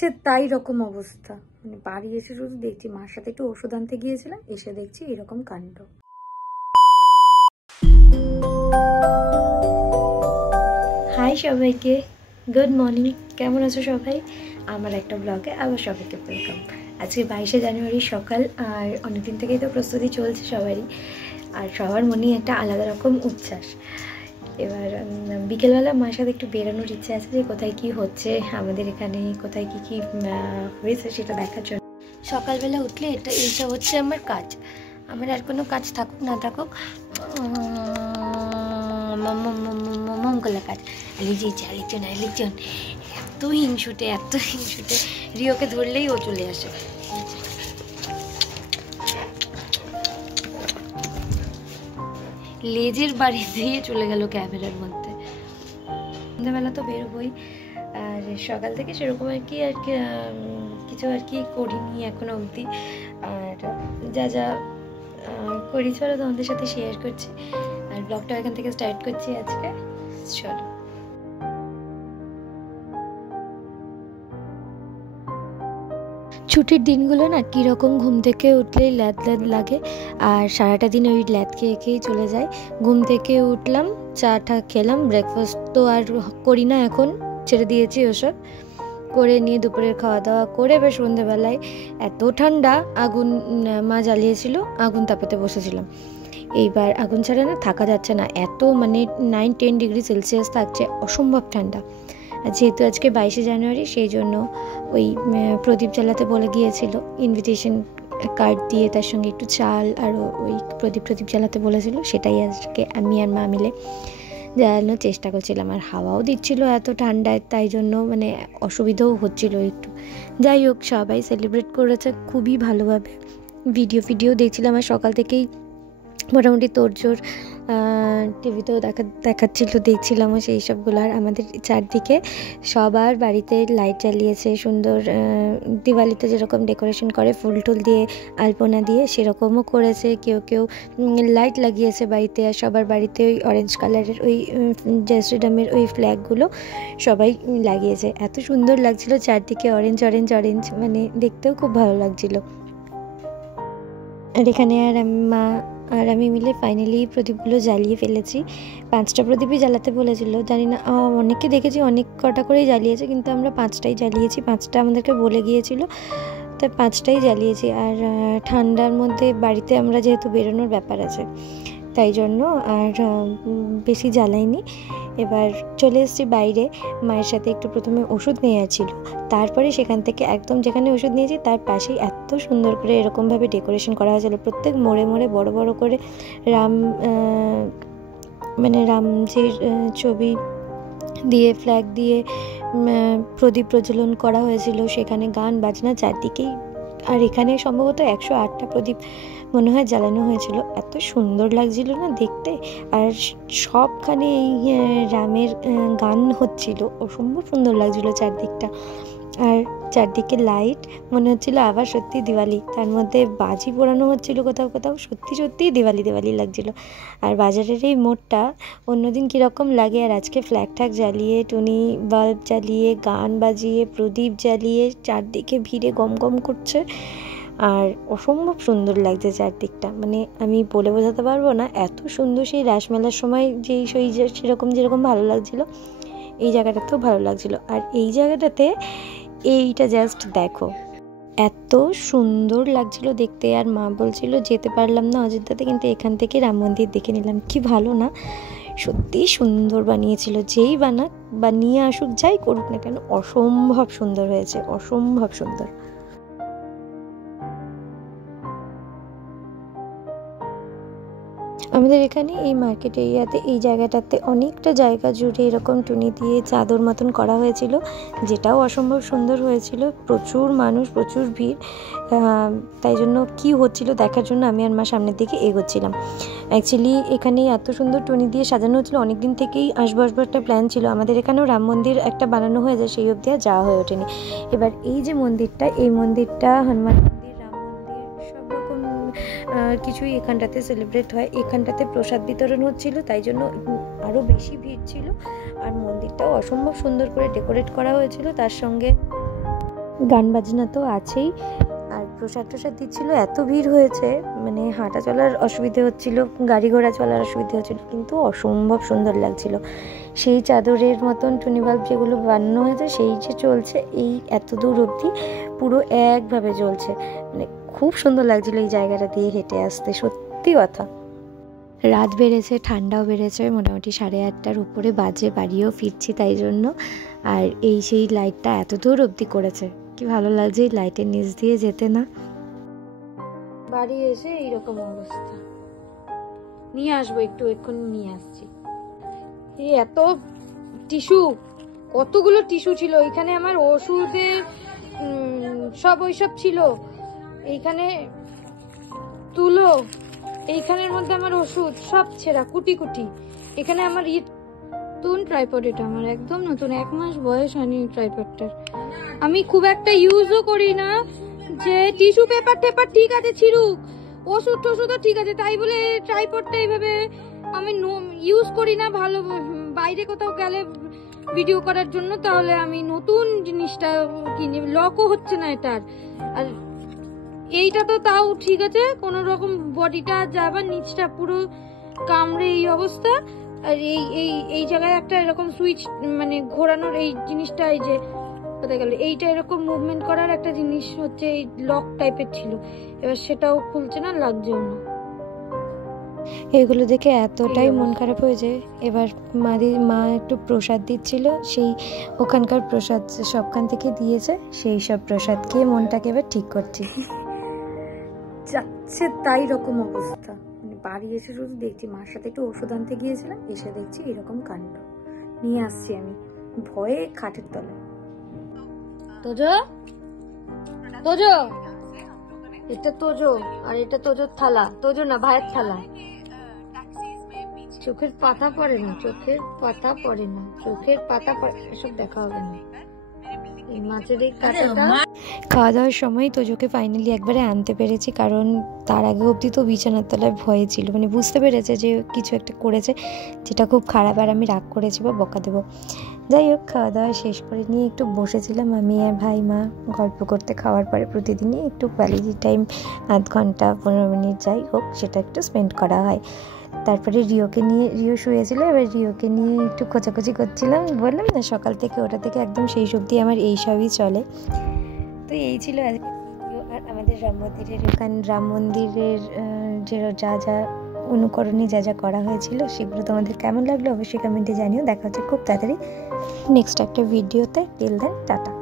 যাচ্ছে তাই রকম অবস্থা। মানে বাড়ি এসে শুধু দেখছি, মার সাথে একটু ওষুধ আনতে গিয়েছিলাম, এসে দেখছি এরকম কাণ্ড। হাই সবাইকে, গুড মর্নিং। কেমন আছো সবাই? আমার একটা ব্লগে আবার সবাইকে ওয়েলকাম। আজকে 22শে জানুয়ারি সকাল, আর অনেকদিন থেকেই তো প্রস্তুতি চলছে সবারই, আর সবার মনেই একটা আলাদা রকম উচ্ছ্বাস। এবার বিকেলবেলা মার সাথে একটু বেরোনোর ইচ্ছে আছে, যে কোথায় কি হচ্ছে আমাদের এখানে, কোথায় কি কি হয়েছে সেটা দেখার জন্য। সকালবেলা উঠলে এইসব হচ্ছে আমার কাজ। আমার আর কোনো কাজ থাকুক না থাকুক, মঙ্গলা কাজ। লিজন এত হিংসুটে, রিওকে ধরলেই ও চলে আসে। লেজের বাড়ি দিয়ে চলে গেল ক্যামেরার মধ্যে। সন্ধ্যাবেলা তো বেরোবই, আর সকাল থেকে সেরকম আর কি কিছু আর কি করিনি এখনো অবধি। আর যা যা করি চলো তোমাদের সাথে শেয়ার করছি, আর ব্লগটা এখান থেকে স্টার্ট করছি আজকে। চলো। ছুটির দিনগুলো না কীরকম, ঘুম থেকে উঠলেই ল্যাদ লাগে, আর সারাটা দিন ওই ল্যাদ খেয়েই চলে যায়। ঘুম থেকে উঠলাম, চাটা খেলাম, ব্রেকফাস্ট তো আর করি না এখন, ছেড়ে দিয়েছি ওসব। করে নিয়ে দুপুরের খাওয়া দাওয়া করে বেশ সন্ধ্যেবেলায় এত ঠান্ডা, আগুন মা জ্বালিয়েছিল, আগুন তাপাতে বসেছিলাম। এইবার আগুন ছাড়া না থাকা যাচ্ছে না, এত মানে 9-10 ডিগ্রি সেলসিয়াস থাকছে, অসম্ভব ঠান্ডা। আর যেহেতু আজকে 22শে জানুয়ারি, সেই জন্য ওই প্রদীপ জ্বালাতে বলে গিয়েছিল, ইনভিটেশন কার্ড দিয়ে তার সঙ্গে একটু চাল আর ওই প্রদীপ জ্বালাতে বলেছিল, সেটাই আজকে আমি আর মা মিলে জ্বালানোর চেষ্টা করছিলাম। আর হাওয়াও দিচ্ছিল এত ঠান্ডায়, তাই জন্য মানে অসুবিধাও হচ্ছিল একটু। যাই হোক, সবাই সেলিব্রেট করেছে খুবই ভালোভাবে। ভিডিও দেখছিলাম, আর সকাল থেকেই মোটামুটি তোড়জোড় টিভিতেও দেখাচ্ছিল, দেখছিলামও সেই সবগুলো। আর আমাদের চারদিকে সবার বাড়িতে লাইট জ্বালিয়েছে সুন্দর, দিওয়ালিতে যেরকম ডেকোরেশন করে ফুল টুল দিয়ে, আলপনা দিয়ে, সেরকমও করেছে। কেউ লাইট লাগিয়েছে বাড়িতে, আর সবার বাড়িতে ওই অরেঞ্জ কালারের ওই জয় শ্রীরামের ওই ফ্ল্যাগগুলো সবাই লাগিয়েছে। এত সুন্দর লাগছিল চারদিকে অরেঞ্জ, মানে দেখতেও খুব ভালো লাগছিল। আর এখানে আর মা আর আমি মিলে ফাইনালি প্রদীপগুলো জ্বালিয়ে ফেলেছি। 5টা প্রদীপই জ্বালাতে বলেছিল, জানি না, অনেককে দেখেছি অনেক কটা করেই জ্বালিয়েছে, কিন্তু আমরা 5টাই জ্বালিয়েছি। 5টা আমাদেরকে বলে গিয়েছিল, তাই 5টাই জ্বালিয়েছি। আর ঠান্ডার মধ্যে বাড়িতে আমরা যেহেতু বেরোনোর ব্যাপার আছে, তাই জন্য আর বেশি জ্বালাইনি। এবার চলে এসেছি বাইরে, মায়ের সাথে একটু প্রথমে ওষুধ নেওয়া ছিল, তারপরে সেখান থেকে একদম যেখানে ওষুধ নিয়েছি তার পাশেই এত সুন্দর করে এরকমভাবে ডেকোরেশন করা হয়েছিল। প্রত্যেক মোড়ে বড় করে রামজির ছবি দিয়ে, ফ্ল্যাগ দিয়ে প্রদীপ প্রজ্বলন করা হয়েছিল। সেখানে গান বাজনা চারদিকেই, আর এখানে সম্ভবত 108টা প্রদীপ মনে হয় জ্বালানো হয়েছিল। এত সুন্দর লাগছিল না দেখতে, আর সবখানে এই রামের গান হচ্ছিল, অসম্ভব সুন্দর লাগছিল চারদিকটা। আর চারদিকে লাইট, মনে হচ্ছিল আবার সত্যি দিওয়ালি, তার মধ্যে বাজি পোড়ানো হচ্ছিল কোথাও, সত্যি দিওয়ালি লাগছিল। আর বাজারের এই মোড়টা অন্যদিন কীরকম লাগে, আর আজকে ফ্ল্যাগ জ্বালিয়ে, টুনি বাল্ব জ্বালিয়ে, গান বাজিয়ে, প্রদীপ জ্বালিয়ে চারদিকে ভিড়ে গম করছে, আর অসম্ভব সুন্দর লাগছে চারদিকটা। মানে আমি বলে বোঝাতে পারবো না, এত সুন্দর। সেই রাসমেলার সময় যেরকম ভালো লাগছিল, এই জায়গাটাতেও ভালো লাগছিল। আর এই জায়গাটাতে এইটা জাস্ট দেখো, এত সুন্দর লাগছিল দেখতে। আর মা বলছিল যেতে পারলাম না অযোধ্যাতে, কিন্তু এখান থেকে রাম মন্দির দেখে নিলাম। কি ভালো না, সত্যি সুন্দর বানিয়েছিল। যেই বানিয়ে আসুক, যাই করুক না কেন, অসম্ভব সুন্দর হয়েছে, অসম্ভব সুন্দর। আমাদের এখানে এই মার্কেট এরিয়াতে, এই জায়গাটাতে অনেকটা জায়গা জুড়ে এরকম টুনি দিয়ে চাদর মতন করা হয়েছিল, যেটাও অসম্ভব সুন্দর হয়েছিল। প্রচুর মানুষ, প্রচুর ভিড়, তাই জন্য কি হচ্ছিল দেখার জন্য আমি আর মা সামনের দিকে এগোচ্ছিলাম। অ্যাকচুয়ালি এখানে এত সুন্দর টুনি দিয়ে সাজানো হচ্ছিল, অনেকদিন থেকেই আসবো একটা প্ল্যান ছিল। আমাদের এখানেও রাম মন্দির একটা বানানো হয়ে যায়, সেই অবধি আর যাওয়া হয়ে ওঠেনি। এবার এই যে মন্দিরটা, এই মন্দিরটা হনুমান কিছুই এখানটাতে সেলিব্রেট হয়। এখানটাতে প্রসাদ বিতরণ হচ্ছিল, তাই জন্য আরও বেশি ভিড় ছিল। আর মন্দিরটাও অসম্ভব সুন্দর করে ডেকোরেট করা হয়েছিল, তার সঙ্গে গান বাজনা তো আছেই, আর প্রসাদ দিচ্ছিল। এত ভিড় হয়েছে মানে হাঁটা চলার অসুবিধে হচ্ছিল, গাড়ি ঘোড়া চলার অসুবিধে হচ্ছিল, কিন্তু অসম্ভব সুন্দর লাগছিল। সেই চাদরের মতন টুনি বাল্ব যেগুলো বানানো হয়েছে সেই যে চলছে, এই এত দূর অবধি পুরো একভাবে জ্বলছে। মানে খুব সুন্দর লাগছিল এই জায়গাটা দিয়ে হেঁটে আসতে, সত্যি কথা। রাত বেড়েছে, ঠান্ডাও বেড়েছে, মোটামুটি 8:30টার উপরে বাজে, বাড়িও ফিরছি তাই জন্য। আর এই সেই লাইটটা এত দূর অবধি করেছে, কি ভালো লাগছে এই লাইটের নিচ দিয়ে যেতে না। বাড়ি এসে এইরকম অবস্থা, নিয়ে আসবো একটু, এক্ষুনি নিয়ে আসছি। এই এত টিস্যু, কতগুলো টিস্যু ছিল এখানে, আমার ওষুধের সব ওইসব ছিল এইখানে, তুলো এইখানের মধ্যে আমার ওষুধ সব ছেঁড়া কুটি কুটি। এখানে আমার নতুন ট্রাইপড, এটা আমার একদম নতুন, 1 মাস বয়স হয়নি ট্রাইপডটার। আমি খুব একটা ইউজও করি না, যে টিস্যু পেপার টেপার ঠিক আছে ছিড়ুক, ওষুধ টষুধও ঠিক আছে, তাই বলে ট্রাইপডটা এইভাবে আমি ইউজ করি না। ভালো বাইরে কোথাও গেলে ভিডিও করার জন্য, তাহলে আমি নতুন জিনিসটা কিনি, লকও হচ্ছে না এটার। আর এইটা তো তাও ঠিক আছে, কোন রকম বডিটা যাবার, নিচটা পুরো কামড়ে এই অবস্থা। আর এই এই এই জায়গায় একটা এরকম সুইচ মানে ঘোরানোর এই জিনিসটা, এই যে কোথায় গেল, এইটা এরকম মুভমেন্ট করার একটা জিনিস হচ্ছে, এই লক টাইপের ছিল, এবার সেটাও খুলছে না, লাগছেও না। এগুলো দেখে এতটাই মন খারাপ হয়েছে। এবার মা একটু প্রসাদ দিচ্ছিল, সেই ওখানকার প্রসাদ সবখান থেকে দিয়েছে, সেই সব প্রসাদ খেয়ে মনটাকে এবার ঠিক করছি। যাচ্ছে তাই রকম অবস্থা, মানে বাড়ি এসে শুধু দেখছি, মার সাথে একটু ওষুধ আনতে গিয়েছিলাম, এসে দেখছি এরকম কাণ্ড। নিয়ে আসছি আমি ভয়ে খাটের তলে। তোজো তোজো, এটা তোজো, আর এটা তোজোর থালা, তোজো না ভাইয়ের থালা। চোখের পাতা পড়ে না, চোখের পাতা পড়ে না, চোখের পাতা পড়ে, এসব দেখা হবে না। মাছের এই কাঁটাটা খাওয়া দাওয়ার সময় তোজোকে ফাইনালি একবারে আনতে পেরেছি, কারণ তার আগে অবধি তো বিছানার তলায় ভয়ে ছিল, মানে বুঝতে পেরেছে যে কিছু একটা করেছে যেটা খুব খারাপ, আর আমি রাগ করেছি বা বকা দেবো। যাই হোক, খাওয়া দাওয়া শেষ করে নিয়ে একটু বসেছিলাম আমি আর ভাই মা গল্প করতে। খাওয়ার পরে প্রতিদিনই একটু কোয়ালিটি টাইম 0.5 ঘন্টা 15 মিনিট যাই হোক সেটা একটু স্পেন্ড করা হয়। তারপরে রিও শুয়েছিল, এবার রিওকে নিয়ে একটু খোঁচাখুচি করছিলাম। বললাম না সকাল থেকে ওটা থেকে একদম সেই সবজি আমার এই সবই চলে। তো এই ছিল আজকে ভিডিও। আর আমাদের রাম মন্দিরের যে যা যা অনুকরণে যা যা করা হয়েছিল সেগুলো তোমাদের কেমন লাগলো অবশ্যই কমেন্টে জানিও। দেখা হচ্ছে খুব তাড়াতাড়ি নেক্সট একটা ভিডিওতে। Till then tata.